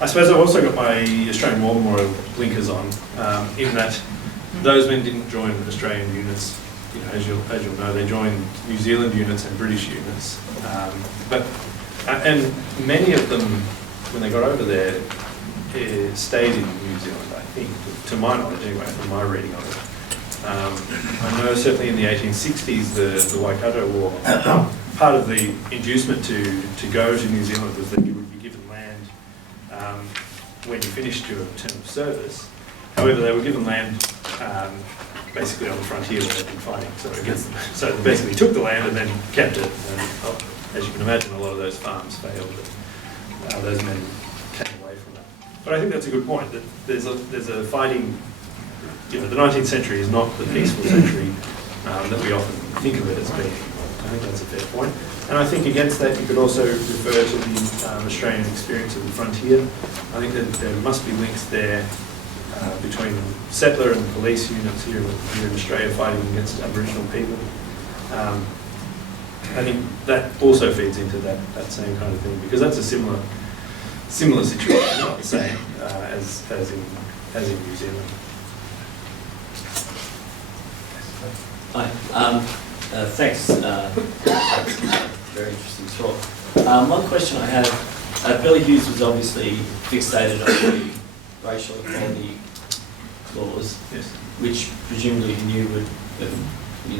I suppose I've also got my Australian War Memorial blinkers on, in that those men didn't join Australian units. As you'll know, they joined New Zealand units and British units. And many of them, when they got over there, stayed in New Zealand, I think, to my knowledge anyway, from my reading of it. I know certainly in the 1860s, the Waikato War, part of the inducement to go to New Zealand was that you would be given land when you finished your term of service. However, they were given land basically on the frontier where they'd been fighting. So they basically took the land and then kept it. And as you can imagine, a lot of those farms failed, but those men came away from it. But I think that's a good point, that there's a fighting. The 19th century is not the peaceful century that we often think of it as being. I think that's a fair point. And I think against that you could also refer to the Australian experience of the frontier. I think that there must be links there between settler and police units here in Australia fighting against Aboriginal people. I think that also feeds into that same kind of thing, because that's a similar situation, not the same as in New Zealand. Hi. Thanks. Very interesting talk. One question I have, Billy Hughes was obviously fixated on the racial equality clause, Yes. which presumably he knew would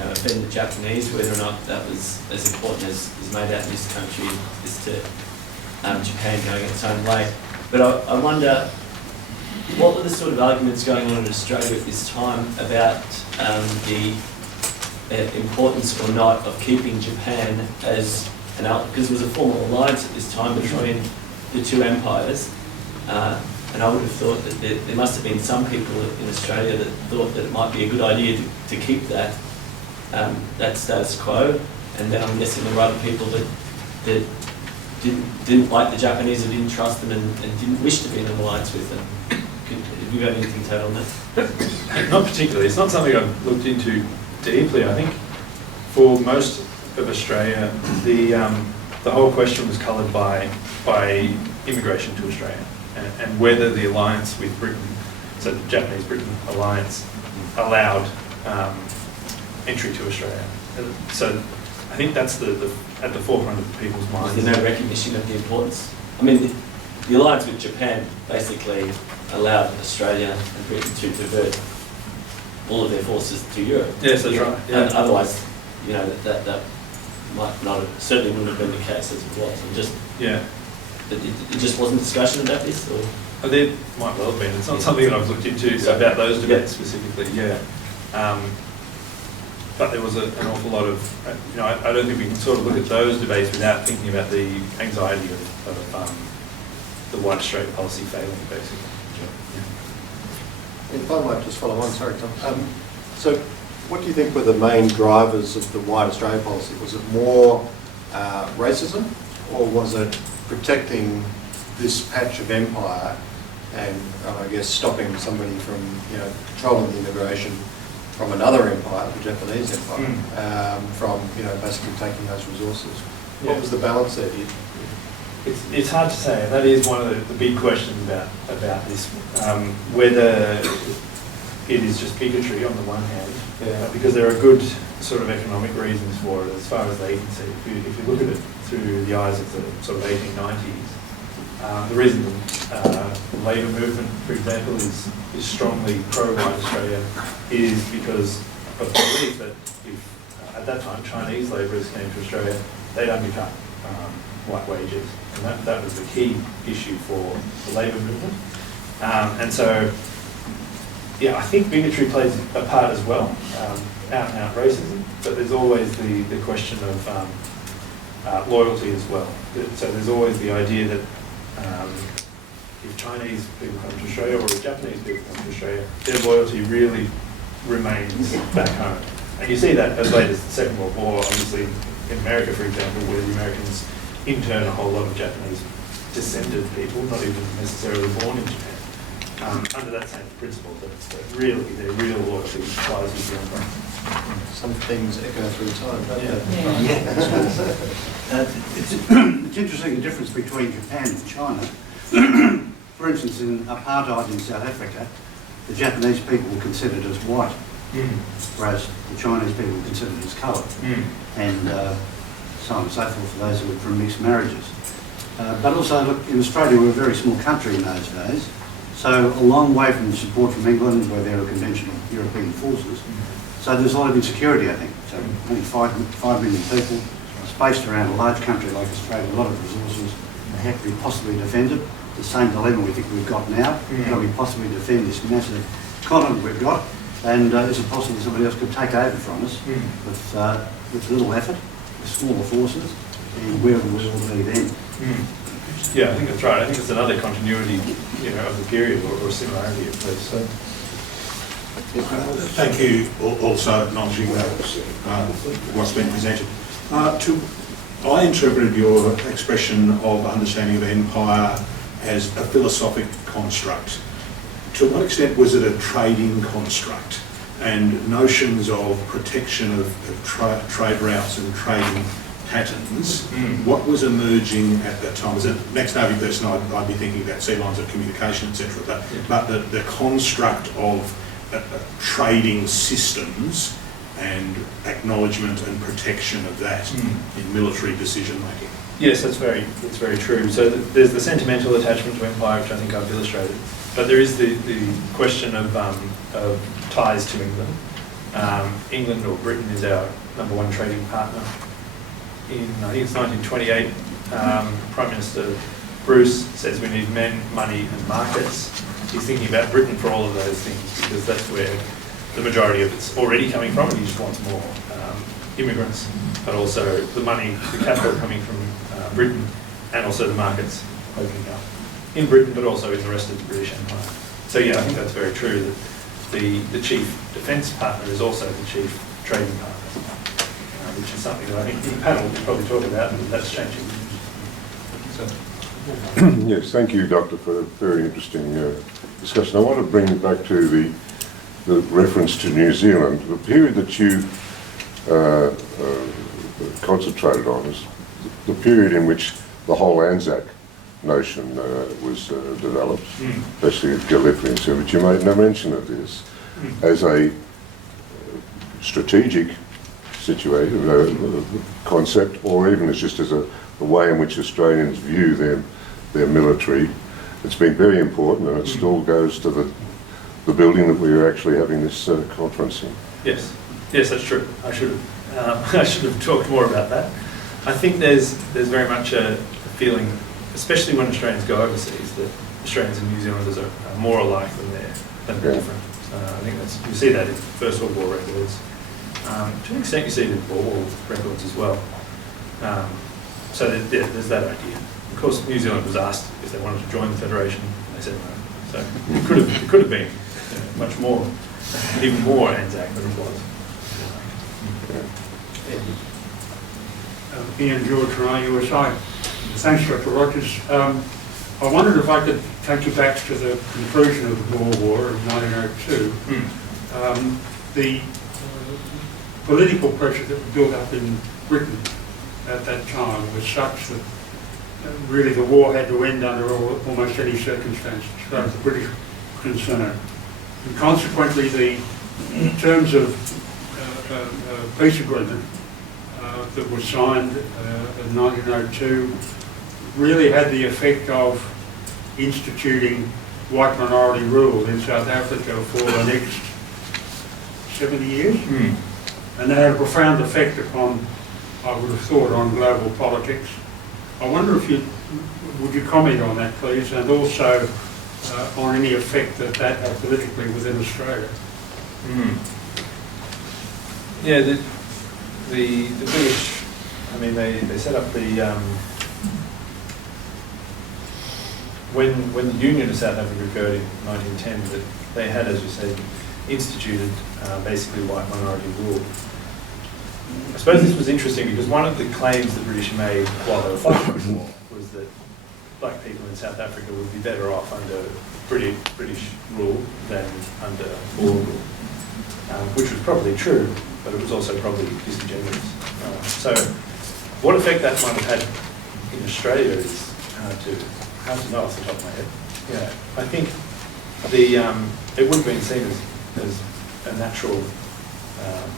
offend the Japanese. Whether or not that was as important as is made out in this country is to Japan going its own way. But I wonder, what were the sort of arguments going on in Australia at this time about the importance or not of keeping Japan as an ally, because there was a formal alliance at this time between the two empires, and I would have thought that there must have been some people in Australia that thought that it might be a good idea to keep that status quo, and then I'm guessing there were other people that didn't like the Japanese or didn't trust them and didn't wish to be in an alliance with them. Have you got anything to add on that? Not particularly. It's not something I've looked into deeply. I think for most of Australia, the whole question was coloured by immigration to Australia and whether the alliance with Britain, so the Japanese-Britain alliance, allowed entry to Australia. So I think that's at the forefront of people's minds. Is there no recognition of the importance? I mean, the alliance with Japan basically allowed Australia and Britain to divert all of their forces to Europe. Yes, that's right. Yeah. And otherwise, that might not have, certainly wouldn't have been the case as it was. And just it just wasn't discussion about this, or there might well have been. It's not something that I've looked into about those debates specifically. Yeah. But there was an awful lot of, I don't think we can sort of look at those debates without thinking about the anxiety of the White Australia policy failing, basically. If I might just follow on, sorry, Tom. So what do you think were the main drivers of the White Australia policy? Was it more racism, or was it protecting this patch of empire and I guess stopping somebody from controlling the immigration from another empire, the Japanese empire, from basically taking those resources. What was the balance there? It's hard to say. That is one of the big questions about this, whether it is just bigotry on the one hand, because there are good sort of economic reasons for it as far as they can see. If you look at it through the eyes of the sort of 1890s, the reason the labour movement, for example, is strongly pro-white Australia is because of the belief that if, at that time, Chinese labourers came to Australia, they'd undercut white wages. And that was the key issue for the labour movement. And so, yeah, I think bigotry plays a part as well, out-and-out racism, but there's always the question of loyalty as well. So there's always the idea that if Chinese people come to Australia or if Japanese people come to Australia, their loyalty really remains back home. And you see that as late as the Second World War, obviously in America, for example, where the Americans intern a whole lot of Japanese descended people, not even necessarily born in Japan, under that same principle, that really their real loyalty lies with the empire. Some things echo through time, don't they? It's interesting the difference between Japan and China. For instance, in apartheid in South Africa, the Japanese people were considered as white, whereas the Chinese people were considered as coloured, and so on and so forth for those who were from mixed marriages. But also, look, in Australia, we were a very small country in those days, so a long way from the support from England, where there were conventional European forces. So there's a lot of insecurity, I think. So only 5 million people, spaced around a large country like Australia, a lot of resources, they have to be possibly defended. The same dilemma we think we've got now. Can we possibly defend this massive continent we've got? And is it possible somebody else could take over from us with little effort, with smaller forces, and where will we all be then? Yeah, I think that's right. I think it's another continuity, of the period or similarity at least. So. Thank you also acknowledging what's been presented. I interpreted your expression of understanding of empire as a philosophic construct. To what extent was it a trading construct? And notions of protection of trade routes and trading patterns, what was emerging at that time? As a next Navy person, I'd be thinking about sea lines of communication, etc. But the construct of trading systems and acknowledgement and protection of that in military decision making. Yes, that's very true. So there's the sentimental attachment to empire, which I think I've illustrated, but there is the question of ties to England. England or Britain is our #1 trading partner. I think it's 1928, Prime Minister Bruce says we need men, money and markets. He's thinking about Britain for all of those things because that's where the majority of it's already coming from, and he just wants more immigrants, but also the money, the capital coming from Britain, and also the markets opening up in Britain, but also in the rest of the British Empire. So yeah, I think that's very true, that the chief defence partner is also the chief trading partner, which is something that I think in the panel we'll probably talk about, and that's changing. So. Yes, thank you, Doctor, for a very interesting discussion. I want to bring it back to the reference to New Zealand. The period that you concentrated on is the period in which the whole ANZAC notion was developed, especially at Gallipoli and so, but you made no mention of this as a strategic situation, concept, or even as just as a way in which Australians view their military. It's been very important, and it still goes to the building that we are actually having this conference in. Yes, that's true. I should have talked more about that. I think there's very much a feeling, especially when Australians go overseas, that Australians and New Zealanders are more alike than they're different. I think you see that in First World War records. To an extent, you see it in Boer War records as well. So there's that idea. Of course, New Zealand was asked if they wanted to join the Federation, and they said no. So it could have been much more, even more ANZAC than it was. Ian George from RUSI. Thanks, Dr. Rogers. I wondered if I could take you back to the conclusion of the Boer War in 1902. the political pressure that was built up in Britain at that time was such that really the war had to end under almost any circumstances, as far as the British were concerned. And consequently, the terms of peace agreement that was signed in 1902 really had the effect of instituting white minority rule in South Africa for the next 70 years. And they had a profound effect upon, I would have thought, on global politics. I wonder if would you comment on that, please, and also on any effect that had politically within Australia? Yeah, the British, I mean, they set up the, when the Union of South Africa occurred in 1910, that they had, as you said, instituted basically white minority rule. I suppose this was interesting because one of the claims the British made while they were fighting the war was that black people in South Africa would be better off under British rule than under Boer rule, which was probably true, but it was also probably disingenuous. So what effect that might have had in Australia is hard to know off the top of my head. Yeah, I think it would have been seen as a natural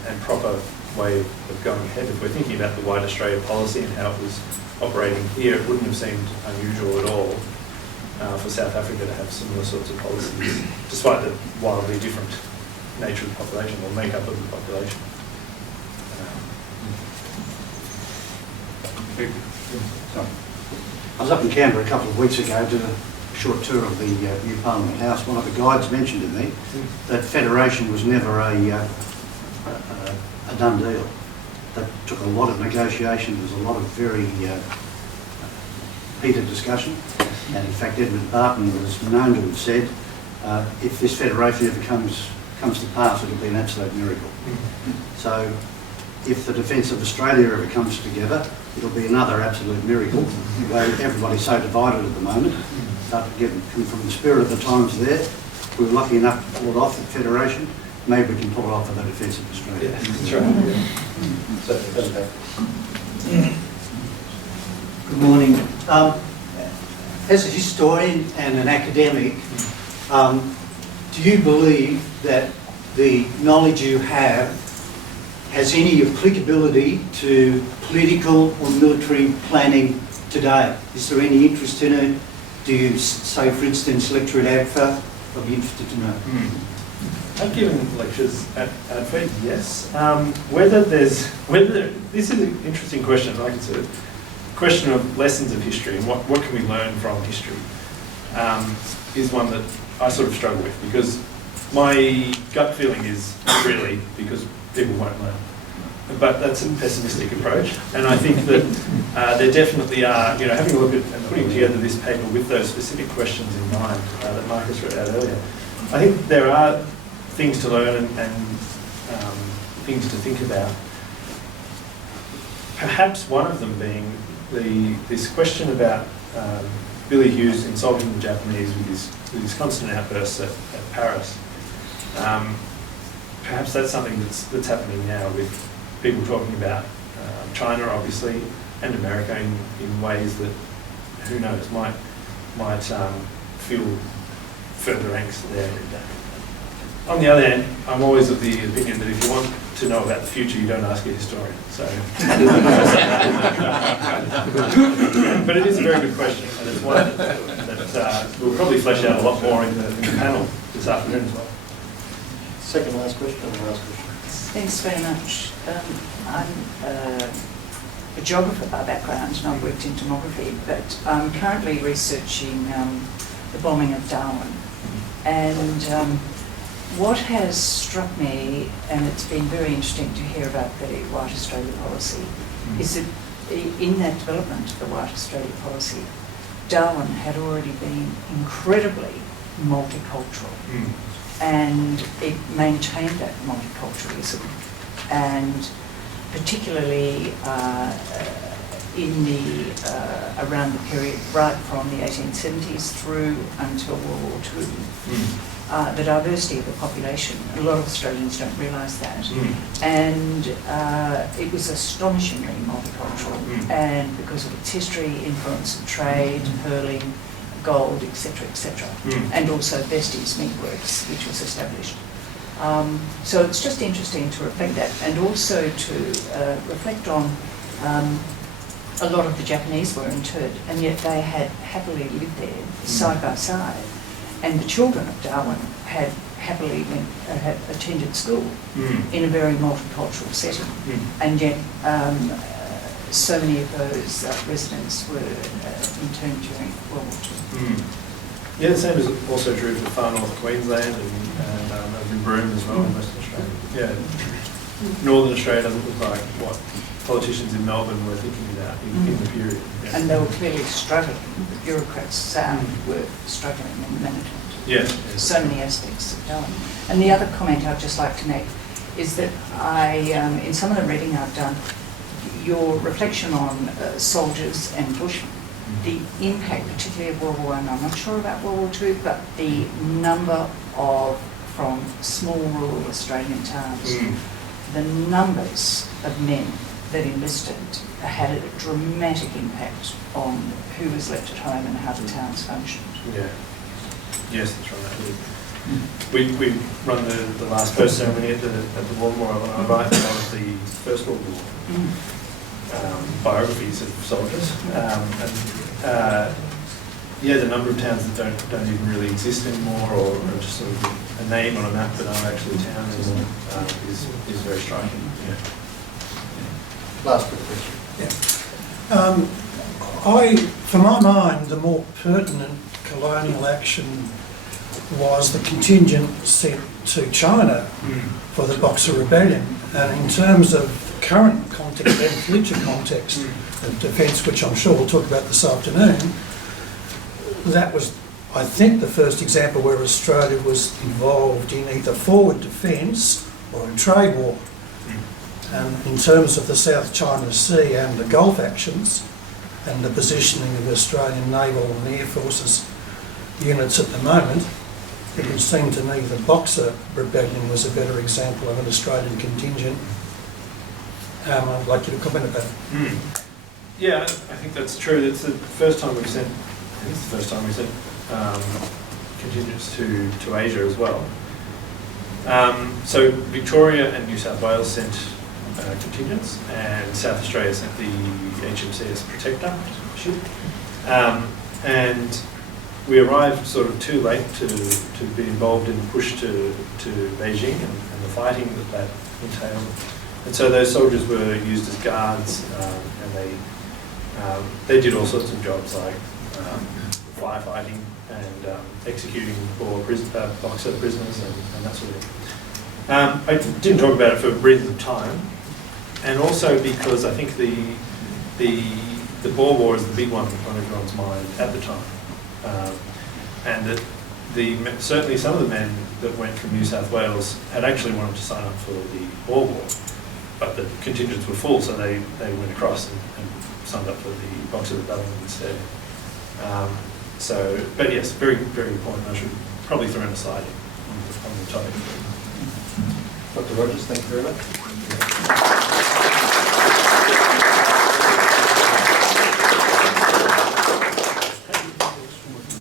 and proper way of going ahead. If we're thinking about the White Australia policy and how it was operating here, it wouldn't have seemed unusual at all for South Africa to have similar sorts of policies, despite the wildly different nature of the population or makeup of the population. I was up in Canberra a couple of weeks ago, did a short tour of the new Parliament House. One of the guides mentioned to me that federation was never a done deal. That took a lot of negotiation. There was a lot of very heated discussion. And in fact, Edmund Barton was known to have said, if this federation ever comes to pass, it'll be an absolute miracle. So if the defence of Australia ever comes together, it'll be another absolute miracle. The way everybody's so divided at the moment. But again, from the spirit of the times there, we were lucky enough to pull it off at federation. Maybe we can pull it off for the defence of Australia. Yeah, that's right. Yeah. Good morning. As a historian and an academic, do you believe that the knowledge you have has any applicability to political or military planning today? Is there any interest in it? Do you, say, for instance, lecture at ADFA? I'd be interested to know. I've given lectures at ADFA, yes. Whether this is an interesting question. Like it's a question of lessons of history and what can we learn from history is one that I sort of struggle with, because my gut feeling is really because people won't learn. But that's a pessimistic approach, and I think that there definitely are, having a look at and putting together this paper with those specific questions in mind that Marcus read out earlier, I think there are things to learn and things to think about. Perhaps one of them being this question about Billy Hughes insulting the Japanese with his constant outbursts at Paris. Perhaps that's something that's happening now with people talking about China, obviously, and America in ways that, who knows, might fuel further angst there. On the other hand, I'm always of the opinion that if you want to know about the future, you don't ask a historian. So, but it is a very good question, and it's one that we'll probably flesh out a lot more in the panel this afternoon as well. Second last question or last question? Thanks very much. I'm a geographer by background and I've worked in demography, but I'm currently researching the bombing of Darwin. And what has struck me, and it's been very interesting to hear about the White Australia policy, is that in that development of the White Australia policy, Darwin had already been incredibly multicultural. And it maintained that multiculturalism, and particularly in the around the period right from the 1870s through until World War II. The diversity of the population, a lot of Australians don't realise that, and it was astonishingly multicultural, and because of its history, influence of trade, hurling, gold, etc., and also Vestey's Meat Works, which was established. So it's just interesting to reflect that, and also to reflect on a lot of the Japanese were interred, and yet they had happily lived there side by side. And the children of Darwin had happily had attended school in a very multicultural setting. And yet so many of those residents were interned during World War II. Yeah, the same is also true for far north Queensland and over in Broome as well in Western Australia. Yeah, Northern Australia doesn't look like what politicians in Melbourne were thinking about in the period. Yeah. And they were clearly struggling. The bureaucrats were struggling in the management. Yes. So many aspects of Darwin. And the other comment I'd just like to make is that in some of the reading I've done, your reflection on soldiers and bushmen, the impact particularly of World War I, I'm not sure about World War II, but the number from small rural Australian towns, the numbers of men that enlisted had a dramatic impact on who was left at home and how the towns functioned. Yeah. Yes, that's right. We run the last post ceremony at the War Memorial, and I write a lot of the First World War biographies of soldiers, yeah, the number of towns that don't even really exist anymore, or are just sort of a name on a map but aren't actually a town anymore, is very striking. Yeah. Last quick question. Yeah. For my mind, the more pertinent colonial action was the contingent sent to China for the Boxer Rebellion. And in terms of current context and future context of defence, which I'm sure we'll talk about this afternoon, that was, I think, the first example where Australia was involved in either forward defence or in trade war. And in terms of the South China Sea and the Gulf actions and the positioning of Australian naval and air forces units at the moment, it would seem to me the Boxer Rebellion was a better example of an Australian contingent. I'd like you to comment about it. Yeah, I think that's true. It's the first time we've sent, contingents to Asia as well. So Victoria and New South Wales sent contingents, and South Australia sent the HMCS Protector ship. And we arrived sort of too late to be involved in the push to Beijing and the fighting that entailed. And so those soldiers were used as guards, and they did all sorts of jobs like firefighting and executing Boxer prisoners and that sort of thing. I didn't talk about it for reasons of time, and also because I think the Boer War is the big one on everyone's mind at the time, and that certainly some of the men that went from New South Wales had actually wanted to sign up for the Boer War, but the contingents were full, so they went across and signed up for the Boxer Rebellion instead. But yes, very, very important. I should probably throw in a slide on the topic. Dr. Rogers, thank you very much.